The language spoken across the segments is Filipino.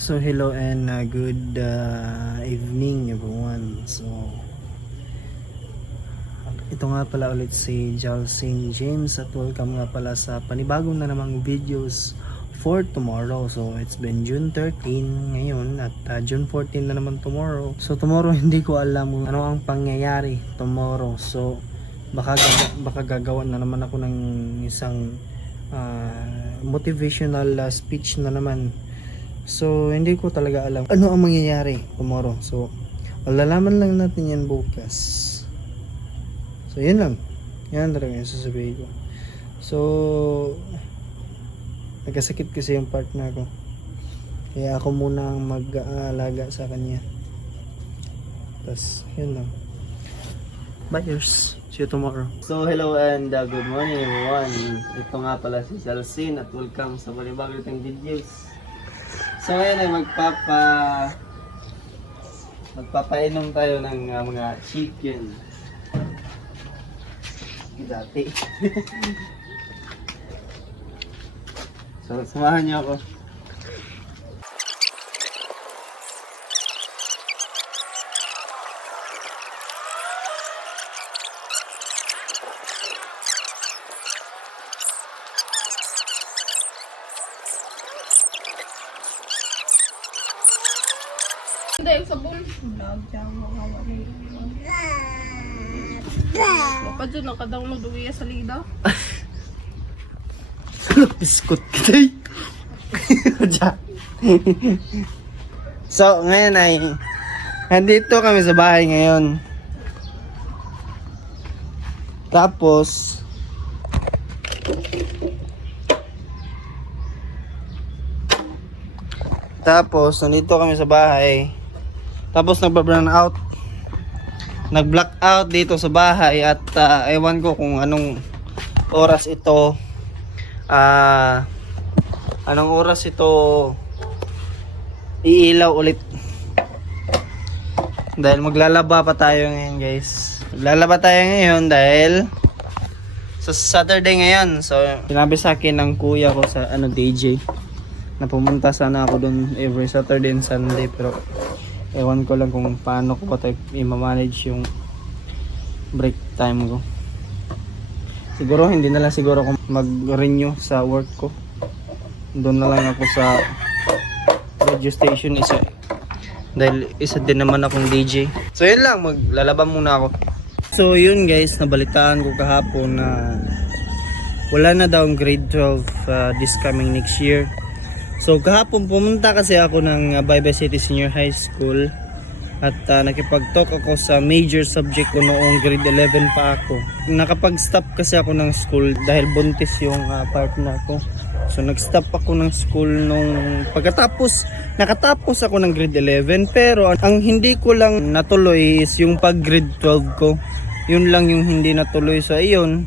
So hello and good evening everyone. So ito nga pala ulit si Jalsin James at welcome nga pala sa panibagong na namang videos for tomorrow. So it's been June 13 ngayon at June 14 na naman tomorrow. So tomorrow hindi ko alam kung ano ang pangyayari tomorrow. So baka gagawan na naman ako ng isang motivational speech na naman. So hindi ko talaga alam ano ang mangyayari tomorrow. So malalaman lang natin yan bukas. So yun lang. Yan talaga yung sasabihin ko. So nagkasakit kasi yung partner ko. Kaya ako muna ang mag-aalaga sa kanya. Tapos yun lang. Bye yours. See you tomorrow. So hello and good morning everyone. Ito nga pala si Jalsin at welcome sa panibagong itong videos. So ngayon ay magpapainom tayo ng mga chicken. Dati. So samahan niyo ako. Hindi, yung sabon. Vlog siya, makawa ko. Baka dyan, nakadownload uwi sa Lida. Biskot kita. So ngayon ay nandito kami sa bahay ngayon. Tapos nandito kami sa bahay. Tapos nagba-brown out. Nag-black out dito sa bahay at ewan ko kung anong oras ito. Anong oras ito iilaw ulit. Dahil maglalaba pa tayo ngayon, guys. Maglalaba tayo ngayon dahil sa Saturday ngayon. So sinabi sa akin ng kuya ko sa DJ na pumunta sana ako doon every Saturday and Sunday, pero ewan ko lang kung paano ko pa i-manage yung break time ko. Siguro hindi na lang siguro ako mag-renew sa work ko. Doon na lang ako sa radio station dahil isa din naman akong DJ. So yun lang, maglalaba muna ako. So yun guys, nabalitaan ko kahapon na wala na daw ang grade 12 this coming next year. So kahapon pumunta kasi ako ng Baybay City Senior High School at nakipag-talk ako sa major subject ko noong grade 11 pa ako. Nakapag-stop kasi ako ng school dahil buntis yung partner ko. So nag-stop ako ng school nung nakatapos ako ng grade 11, pero ang hindi ko lang natuloy is yung pag grade 12 ko. Yun lang yung hindi natuloy. So ayun,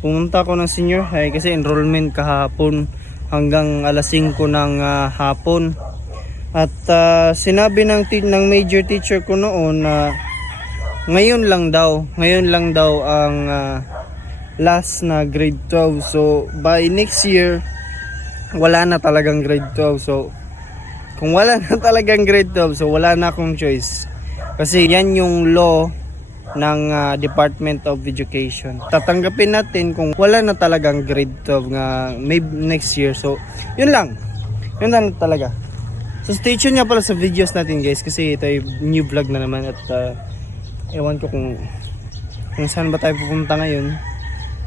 pumunta ako ng senior high kasi enrollment kahapon hanggang alas 5 ng hapon. At sinabi ng major teacher ko noon na ngayon lang daw ang last na grade 12. So by next year wala na talagang grade 12. So kung wala na talagang grade 12, so wala na akong choice. Kasi yan yung law ng Department of Education. Tatanggapin natin kung wala na talagang grade 12 nga maybe next year. So yun lang talaga. So stay tuned nga pala sa videos natin guys, kasi ito ay new vlog na naman at ewan ko kung saan ba tayo pupunta ngayon.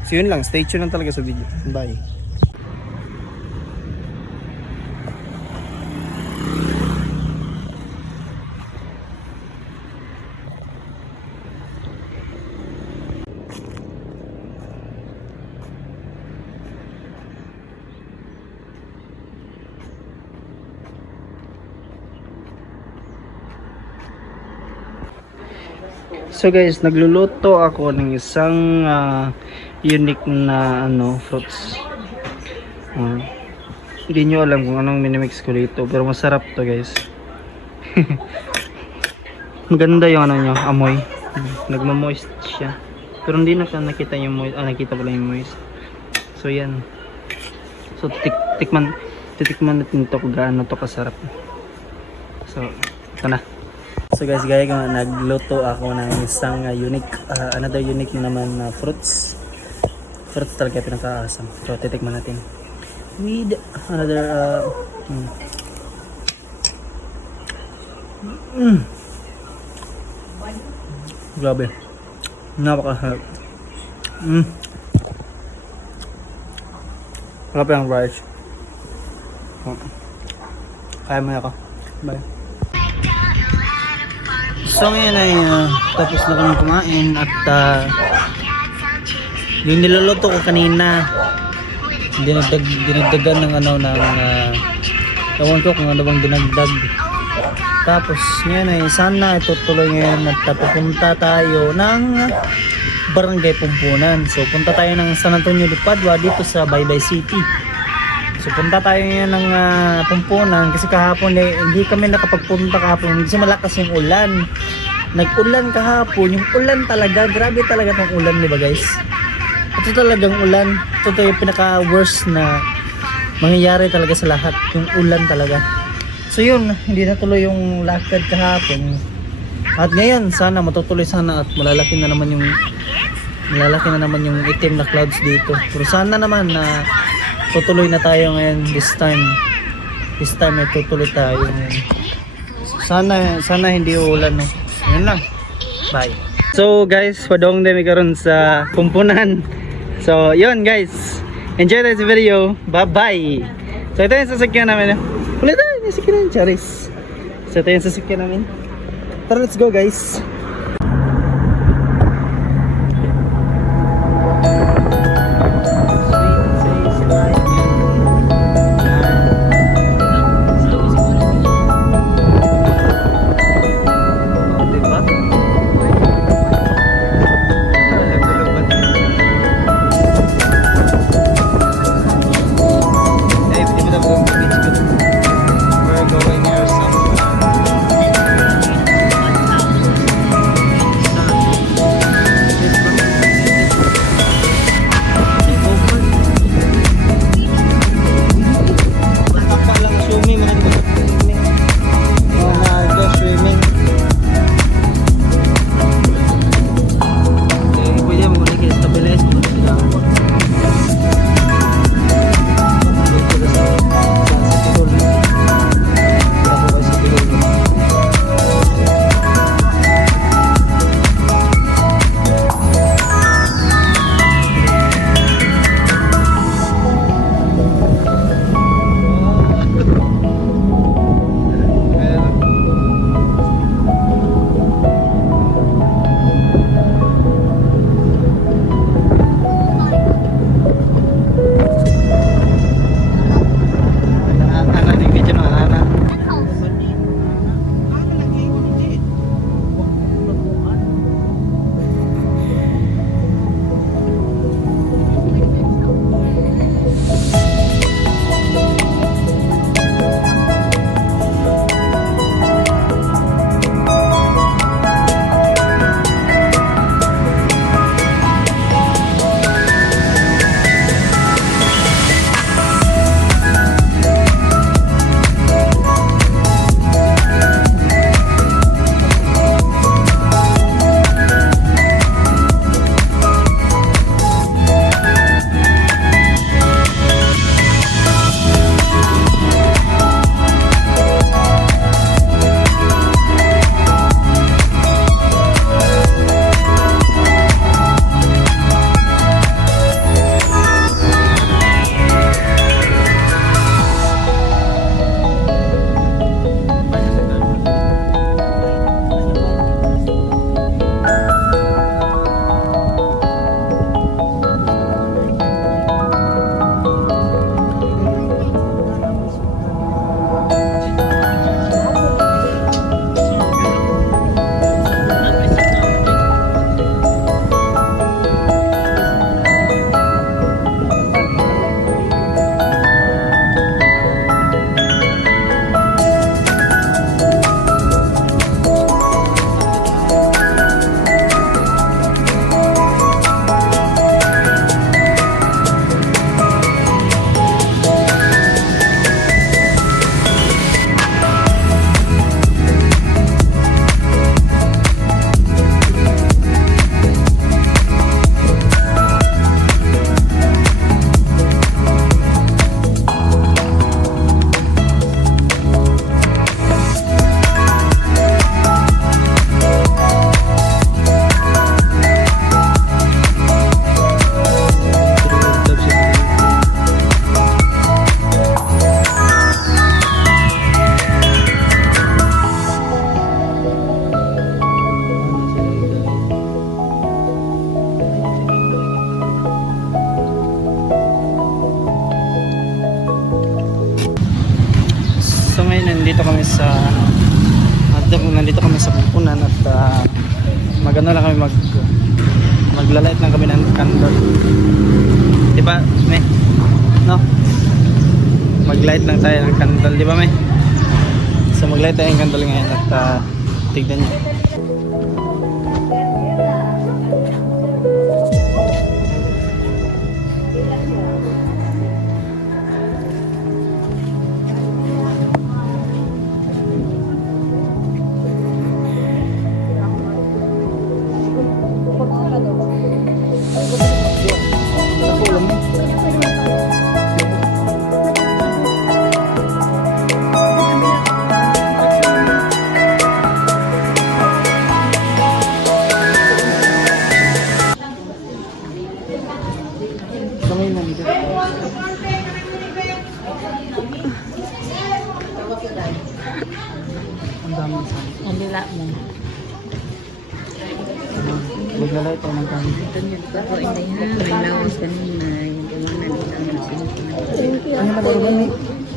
So yun lang, stay tuned lang talaga sa video. Bye. So guys, nagluluto ako ng isang unique na fruits. Hindi nyo alam kung anong minimix ko dito, pero masarap to guys. Maganda yung nyo, amoy. Nagmamoist siya. Pero hindi na nakita yung moist. Nakita pala yung moist. So yan. So titikman natin to kung gaano to kasarap. So, ito na. So guys, gaya ko nagluto ako ng isang another unique naman na fruits. Fruits talaga pinakaasam. So, titikman natin. With another Grabe. Napakasarap. Grabe ang rice. Kaya mo na ako. Bye. So ngayon ay tapos na kami kumain at yung niluluto ko kanina dinagdagan ng ewan ko kung ano bang dinagdag. Tapos ngayon ay sana itutuloy ngayon at pupunta tayo ng Barangay Pumpunan. So punta tayo ng San Antonio de Padua dito sa Baybay City. So punta tayo ngayon ng Pumpunan kasi kahapon hindi kami nakapagpunta kahapon kasi malakas yung ulan. Nag-ulan kahapon, yung ulan talaga, grabe talaga tong ulan, di ba guys? Ito talagang ulan, ito yung pinaka-worst na mangyayari talaga sa lahat, yung ulan talaga. So yun, hindi natuloy yung lakad kahapon. At ngayon, sana matutuloy sana at malalaki na naman yung itim na clouds dito. Pero sana naman na tutuloy na tayo ngayon this time. This time ay tutuloy tayo ngayon. Sana hindi uulan, no. Yun lang. Bye. So guys, padong demi karon sa Pumpunan. So yun guys, enjoy this video. Bye bye. So ito yung sasakyan namin. Ulit tayo yung sasakyan namin, Charis. So ito yung sasakyan namin. Tara, let's go guys. nandito kami sa nandito kami sa pupunan at magano lang kami maglalait lang kami ng candle. Di ba, me? No? Maglight lang tayo ng candle, di ba, me? So maglight tayo ng candle ngayon at tignan niyo. Nalila mo. Maglalait tayo ng candle. Ito niya, ito po, hindi ha. May lawas kanina. Yung tumanan dito ang Ano na ba yun?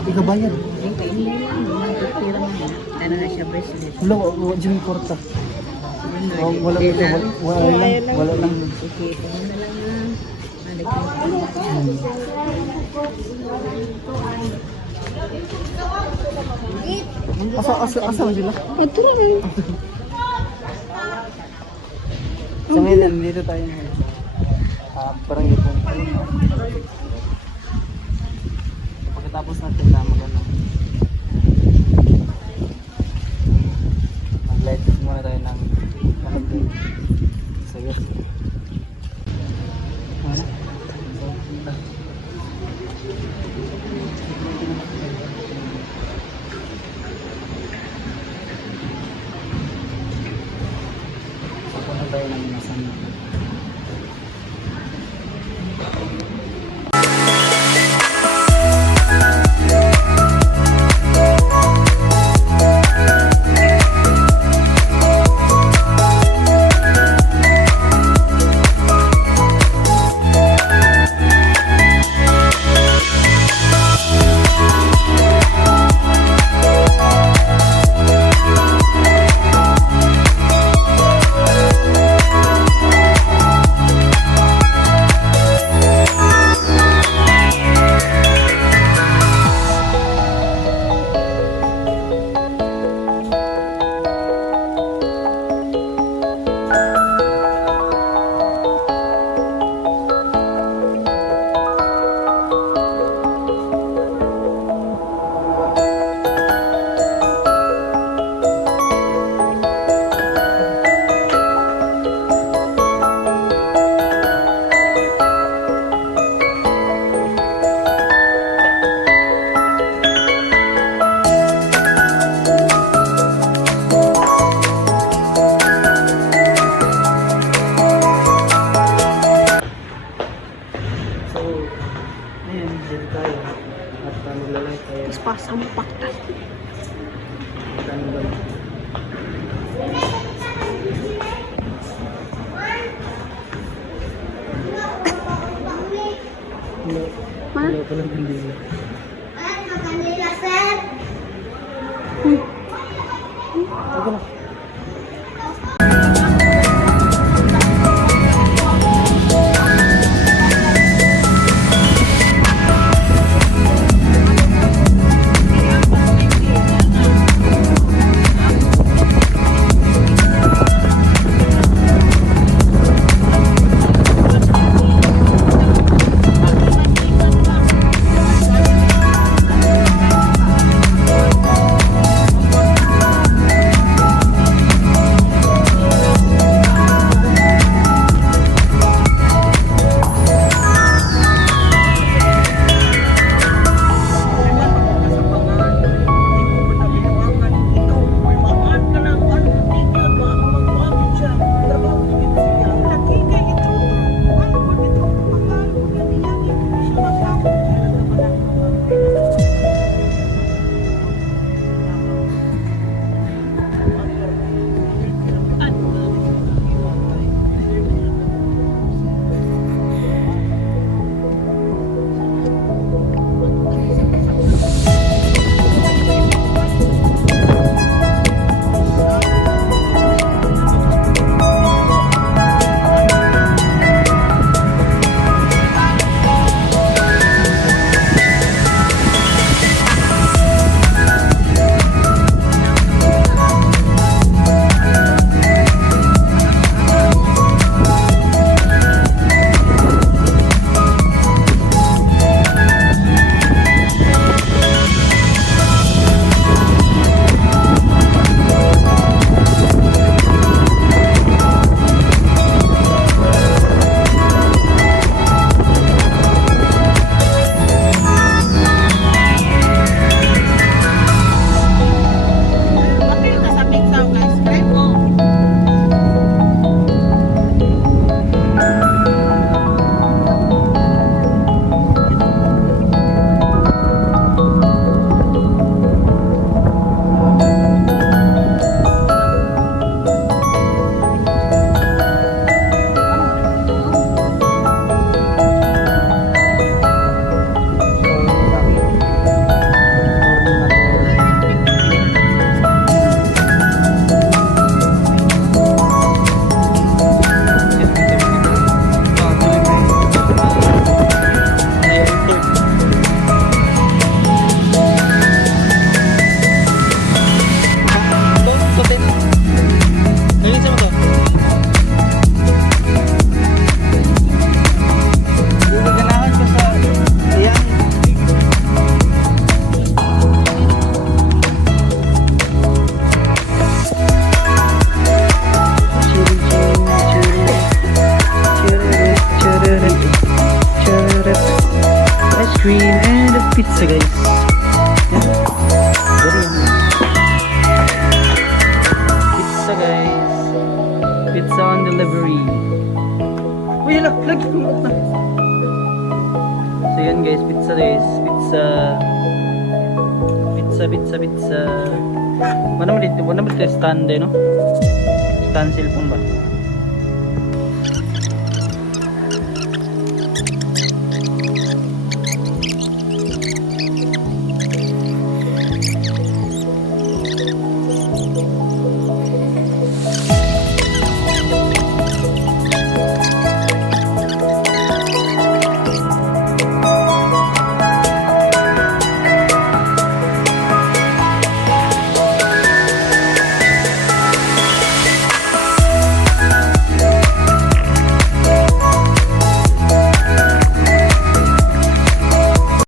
Ikabayad. hindi lang. Magpapira mo na. Ano na siya bracelet. Wala, dyan yung korta. Wala lang. Sige, ito mo na lang ha. Balik Asa man sila? Ito rin. Sa ngayon, dito tayo ngayon. Parang ipong. Pagkatapos natin na mag-light muna tayo ng candle. So, yes. Tayo ng nasama. Pasang paktas. Wala pa lang kandila. Ako na. sabit sa... Mana mo dito stand no? Stand cellphone ba?